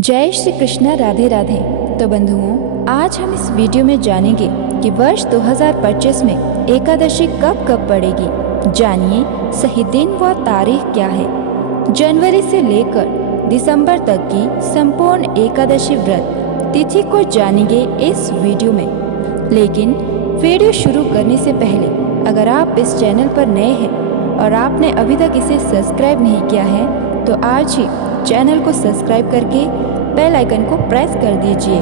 जय श्री कृष्ण, राधे राधे। तो बंधुओं, आज हम इस वीडियो में जानेंगे कि वर्ष 2025 में एकादशी कब कब पड़ेगी। जानिए सही दिन व तारीख क्या है। जनवरी से लेकर दिसंबर तक की संपूर्ण एकादशी व्रत तिथि को जानेंगे इस वीडियो में। लेकिन वीडियो शुरू करने से पहले अगर आप इस चैनल पर नए हैं और आपने अभी तक इसे सब्सक्राइब नहीं किया है तो आज ही चैनल को सब्सक्राइब करके बेल आइकन को प्रेस कर दीजिए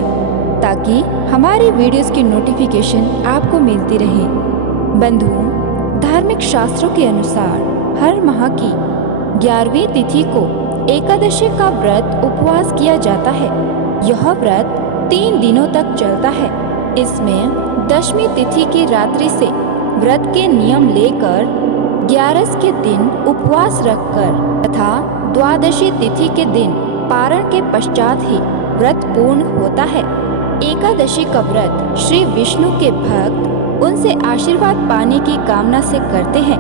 ताकि हमारी वीडियोस की नोटिफिकेशन आपको मिलती रहे। बंधुओं, धार्मिक शास्त्रों के अनुसार हर माह की 11वीं तिथि को एकादशी का व्रत उपवास किया जाता है। यह व्रत 3 दिनों तक चलता है। इसमें दशमी तिथि की रात्रि से व्रत के नियम लेकर 11 के दिन उपवास रखकर तथा द्वादशी तिथि के दिन पारण के पश्चात ही व्रत पूर्ण होता है। एकादशी का व्रत श्री विष्णु के भक्त उनसे आशीर्वाद पाने की कामना से करते हैं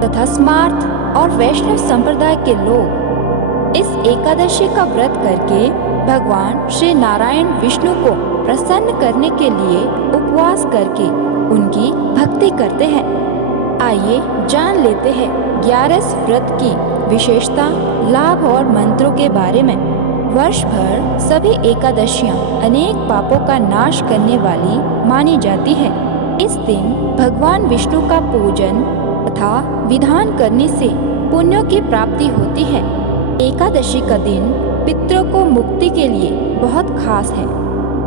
तथा स्मार्त और वैष्णव संप्रदाय के लोग इस एकादशी का व्रत करके भगवान श्री नारायण विष्णु को प्रसन्न करने के लिए उपवास करके उनकी भक्ति करते हैं। आइए जान लेते हैं 11 व्रत की विशेषता, लाभ और मंत्रों के बारे में। वर्ष भर सभी एकादशियां अनेक पापों का नाश करने वाली मानी जाती है। इस दिन भगवान विष्णु का पूजन तथा विधान करने से पुण्यों की प्राप्ति होती है। एकादशी का दिन पितरों को मुक्ति के लिए बहुत खास है,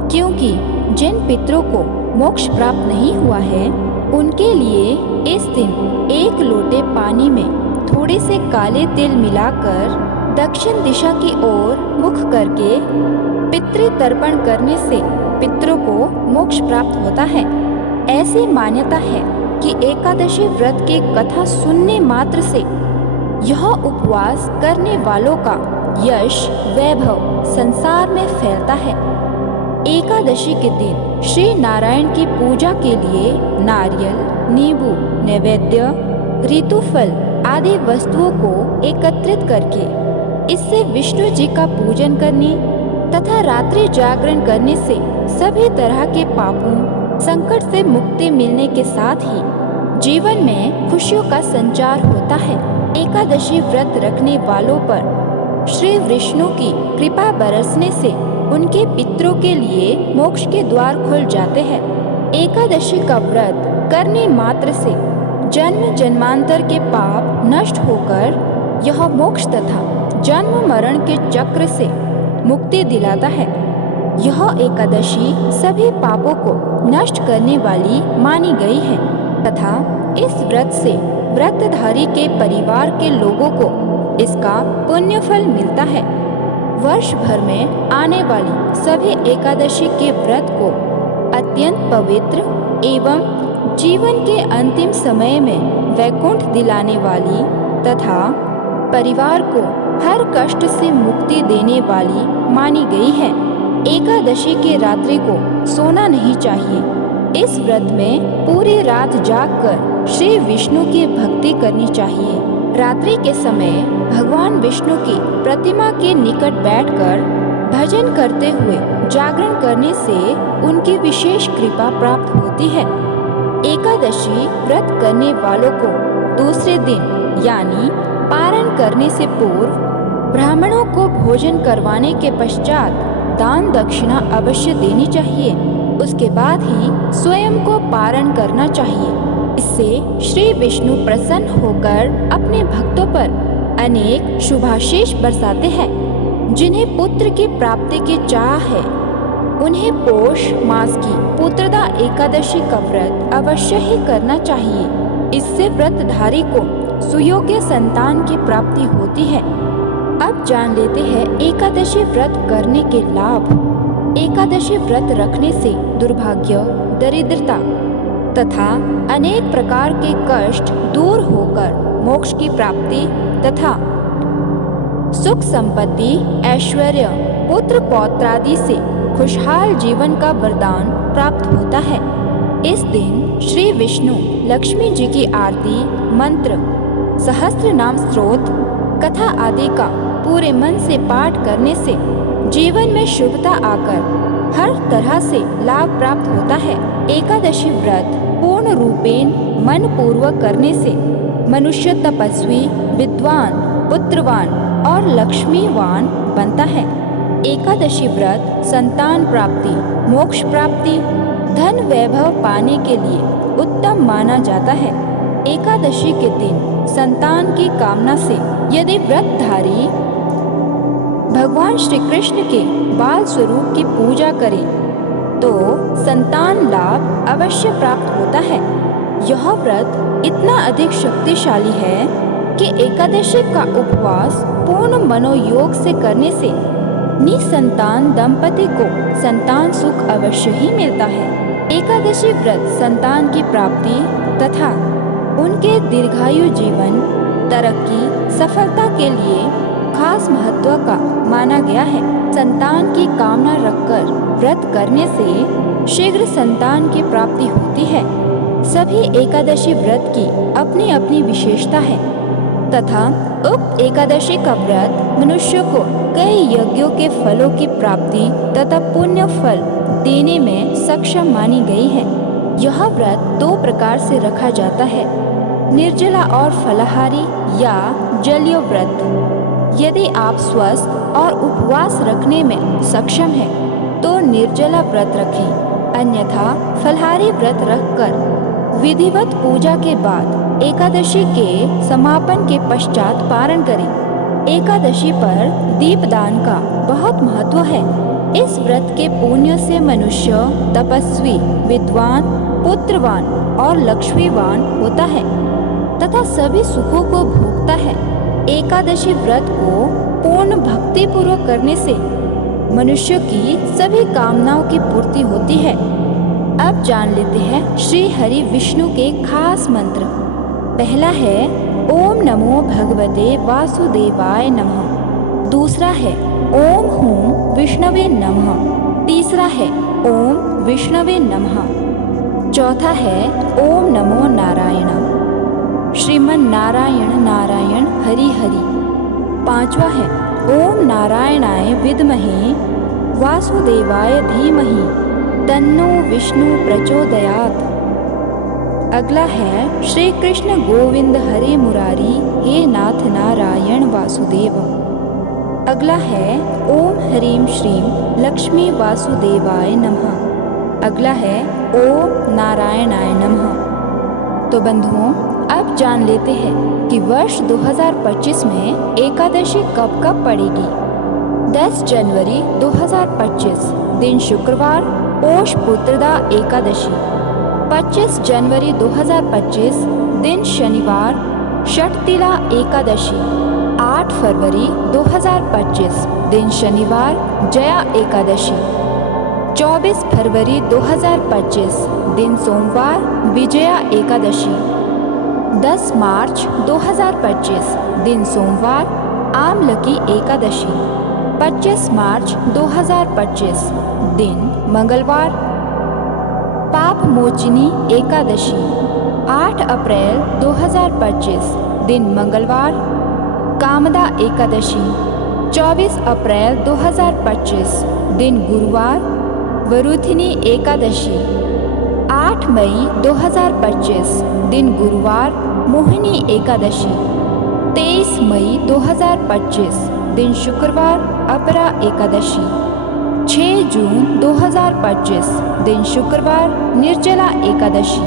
क्योंकि जिन पितरों को मोक्ष प्राप्त नहीं हुआ है उनके लिए इस दिन 1 लोटे पानी में थोड़े से काले तिल मिलाकर दक्षिण दिशा की ओर मुख करके पितृ तर्पण करने से पितरों को मोक्ष प्राप्त होता है। ऐसी मान्यता है कि एकादशी व्रत की कथा सुनने मात्र से यह उपवास करने वालों का यश वैभव संसार में फैलता है। एकादशी के दिन श्री नारायण की पूजा के लिए नारियल, नींबू, नैवेद्य, ऋतुफल आदि वस्तुओं को एकत्रित करके इससे विष्णु जी का पूजन करने तथा रात्रि जागरण करने से सभी तरह के पापों, संकट से मुक्ति मिलने के साथ ही जीवन में खुशियों का संचार होता है। एकादशी व्रत रखने वालों पर श्री विष्णु की कृपा बरसने से उनके पितरों के लिए मोक्ष के द्वार खुल जाते हैं। एकादशी का व्रत करने मात्र से जन्म जन्मांतर के पाप नष्ट होकर यह मोक्ष तथा जन्म मरण के चक्र से मुक्ति दिलाता है। यह एकादशी सभी पापों को नष्ट करने वाली मानी गई है तथा इस व्रत से व्रतधारी के परिवार के लोगों को इसका पुण्य फल मिलता है। वर्ष भर में आने वाली सभी एकादशी के व्रत को अत्यंत पवित्र एवं जीवन के अंतिम समय में वैकुंठ दिलाने वाली तथा परिवार को हर कष्ट से मुक्ति देने वाली मानी गई है। एकादशी की रात्रि को सोना नहीं चाहिए। इस व्रत में पूरी रात जागकर श्री विष्णु की भक्ति करनी चाहिए। रात्रि के समय भगवान विष्णु की प्रतिमा के निकट बैठकर भजन करते हुए जागरण करने से उनकी विशेष कृपा प्राप्त होती है। एकादशी व्रत करने वालों को दूसरे दिन यानी पारण करने से पूर्व ब्राह्मणों को भोजन करवाने के पश्चात दान दक्षिणा अवश्य देनी चाहिए। उसके बाद ही स्वयं को पारण करना चाहिए। इससे श्री विष्णु प्रसन्न होकर अपने भक्तों पर अनेक शुभाशीष बरसाते हैं। जिन्हें पुत्र की प्राप्ति की चाह है उन्हें पौष मास की पुत्रदा एकादशी का व्रत अवश्य ही करना चाहिए। इससे व्रतधारी को सुयोग्य संतान की प्राप्ति होती है। अब जान लेते हैं एकादशी व्रत करने के लाभ। एकादशी व्रत रखने से दुर्भाग्य, दरिद्रता तथा अनेक प्रकार के कष्ट दूर होकर मोक्ष की प्राप्ति तथा सुख संपत्ति, ऐश्वर्य, पुत्र पौत्रादि से खुशहाल जीवन का वरदान प्राप्त होता है। इस दिन श्री विष्णु लक्ष्मी जी की आरती, मंत्र, सहस्त्र नाम स्तोत्र, कथा आदि का पूरे मन से पाठ करने से जीवन में शुभता आकर हर तरह से लाभ प्राप्त होता है। एकादशी व्रत पूर्ण रूपेण मन पूर्वक करने से मनुष्य तपस्वी, विद्वान, पुत्रवान और लक्ष्मीवान बनता है। एकादशी व्रत संतान प्राप्ति, मोक्ष प्राप्ति, धन वैभव पाने के लिए उत्तम माना जाता है। एकादशी के दिन संतान की कामना से यदि व्रतधारी भगवान श्री कृष्ण के बाल स्वरूप की पूजा करे तो संतान लाभ अवश्य प्राप्त होता है। यह व्रत इतना अधिक शक्तिशाली है कि एकादशी का उपवास पूर्ण मनोयोग से करने से निसंतान दंपति को संतान सुख अवश्य ही मिलता है। एकादशी व्रत संतान की प्राप्ति तथा उनके दीर्घायु जीवन, तरक्की, सफलता के लिए खास महत्व का माना गया है। संतान की कामना रखकर व्रत करने से शीघ्र संतान की प्राप्ति होती है। सभी एकादशी व्रत की अपनी अपनी विशेषता है तथा उक्त एकादशी का व्रत मनुष्य को कई यज्ञों के फलों की प्राप्ति तथा पुण्य फल देने में सक्षम मानी गई है। यह व्रत दो प्रकार से रखा जाता है, निर्जला और फलाहारी या जलीय व्रत। यदि आप स्वस्थ और उपवास रखने में सक्षम हैं तो निर्जला व्रत रखें, अन्यथा फलाहारी व्रत रखकर विधिवत पूजा के बाद एकादशी के समापन के पश्चात पारण करें। एकादशी पर दीपदान का बहुत महत्व है। इस व्रत के पुण्य से मनुष्य तपस्वी, विद्वान, पुत्रवान और लक्ष्मीवान होता है तथा सभी सुखों को भोगता है। एकादशी व्रत को पूर्ण भक्ति पूर्वक करने से मनुष्य की सभी कामनाओं की पूर्ति होती है। अब जान लेते हैं श्री हरि विष्णु के खास मंत्र। पहला है ओम नमो भगवते वासुदेवाय नमः। दूसरा है ओम हूं विष्णवे नमः। तीसरा है ओम विष्णवे नमः। चौथा है ओम नमो नारायण, श्रीमन नारायण नारायण हरि हरि। पांचवा है ओम नारायणाय विद्महे वासुदेवाय धीमहि तन्नो विष्णु प्रचोदयात्। अगला है श्री कृष्ण गोविंद हरे मुरारी हे नाथ नारायण वासुदेव। अगला है ओम ह्रीं श्रीं लक्ष्मी वासुदेवाय नमः। अगला है ओम नारायणाय नमः। तो बंधुओं, अब जान लेते हैं कि वर्ष 2025 में एकादशी कब कब पड़ेगी। 10 जनवरी 2025 दिन शुक्रवार, पोष पुत्रदा एकादशी। 25 जनवरी 2025 दिन शनिवार, षटतिला एकादशी। 8 फरवरी 2025 दिन शनिवार, जया एकादशी। 24 फरवरी 2025 दिन सोमवार, विजया एकादशी। 10 मार्च 2025 दिन सोमवार, आमलकी एकादशी। 25 मार्च 2025 दिन मंगलवार, पाप मोचिनी एकादशी। 8 अप्रैल 2025 दिन मंगलवार, कामदा एकादशी। 24 अप्रैल 2025 दिन गुरुवार, वरुथिनी एकादशी। 8 मई 2025 दिन गुरुवार, मोहिनी एकादशी। 23 मई 2025 दिन शुक्रवार, अपरा एकादशी। 6 जून 2025 दिन शुक्रवार, निर्जला एकादशी।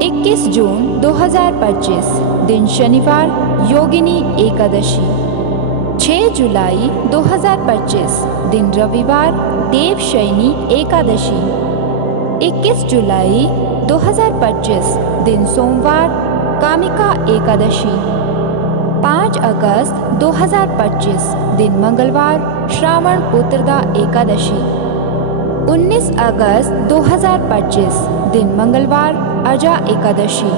21 जून 2025 दिन शनिवार, योगिनी एकादशी। 6 जुलाई 2025 दिन रविवार, देवशयनी एकादशी। 21 जुलाई 2025 दिन सोमवार, कामिका एकादशी। 5 अगस्त 2025 दिन मंगलवार, श्रावण पुत्रदा एकादशी। 19 अगस्त 2025 दिन मंगलवार, अजा एकादशी।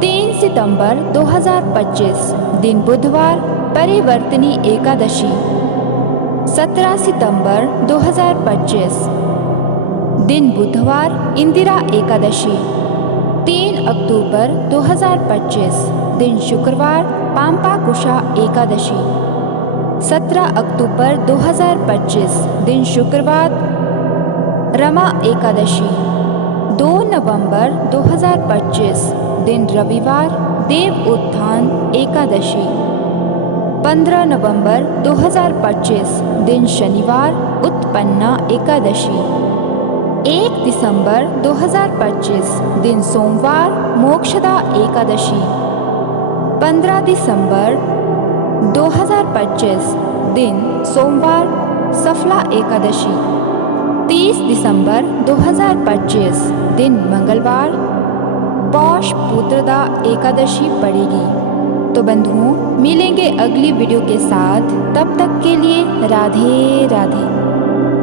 3 सितंबर 2025 दिन बुधवार, परिवर्तनी एकादशी। 17 सितंबर 2025 दिन बुधवार, इंदिरा एकादशी। 3 अक्टूबर 2025 दिन शुक्रवार, पाम्पा कुशा एकादशी। 17 अक्टूबर 2025 दिन शुक्रवार रमा एकादशी। 2 नवंबर 2025 दिन रविवार देव उत्थान एकादशी। 15 नवंबर 2025 दिन शनिवार उत्पन्ना एकादशी। 1 दिसंबर 2025 दिन सोमवार मोक्षदा एकादशी। 15 दिसंबर 2025 दिन सोमवार सफला एकादशी। 30 दिसंबर 2025 दिन मंगलवार पौष पुत्रदा एकादशी पड़ेगी। तो बंधुओं, मिलेंगे अगली वीडियो के साथ, तब तक के लिए राधे राधे।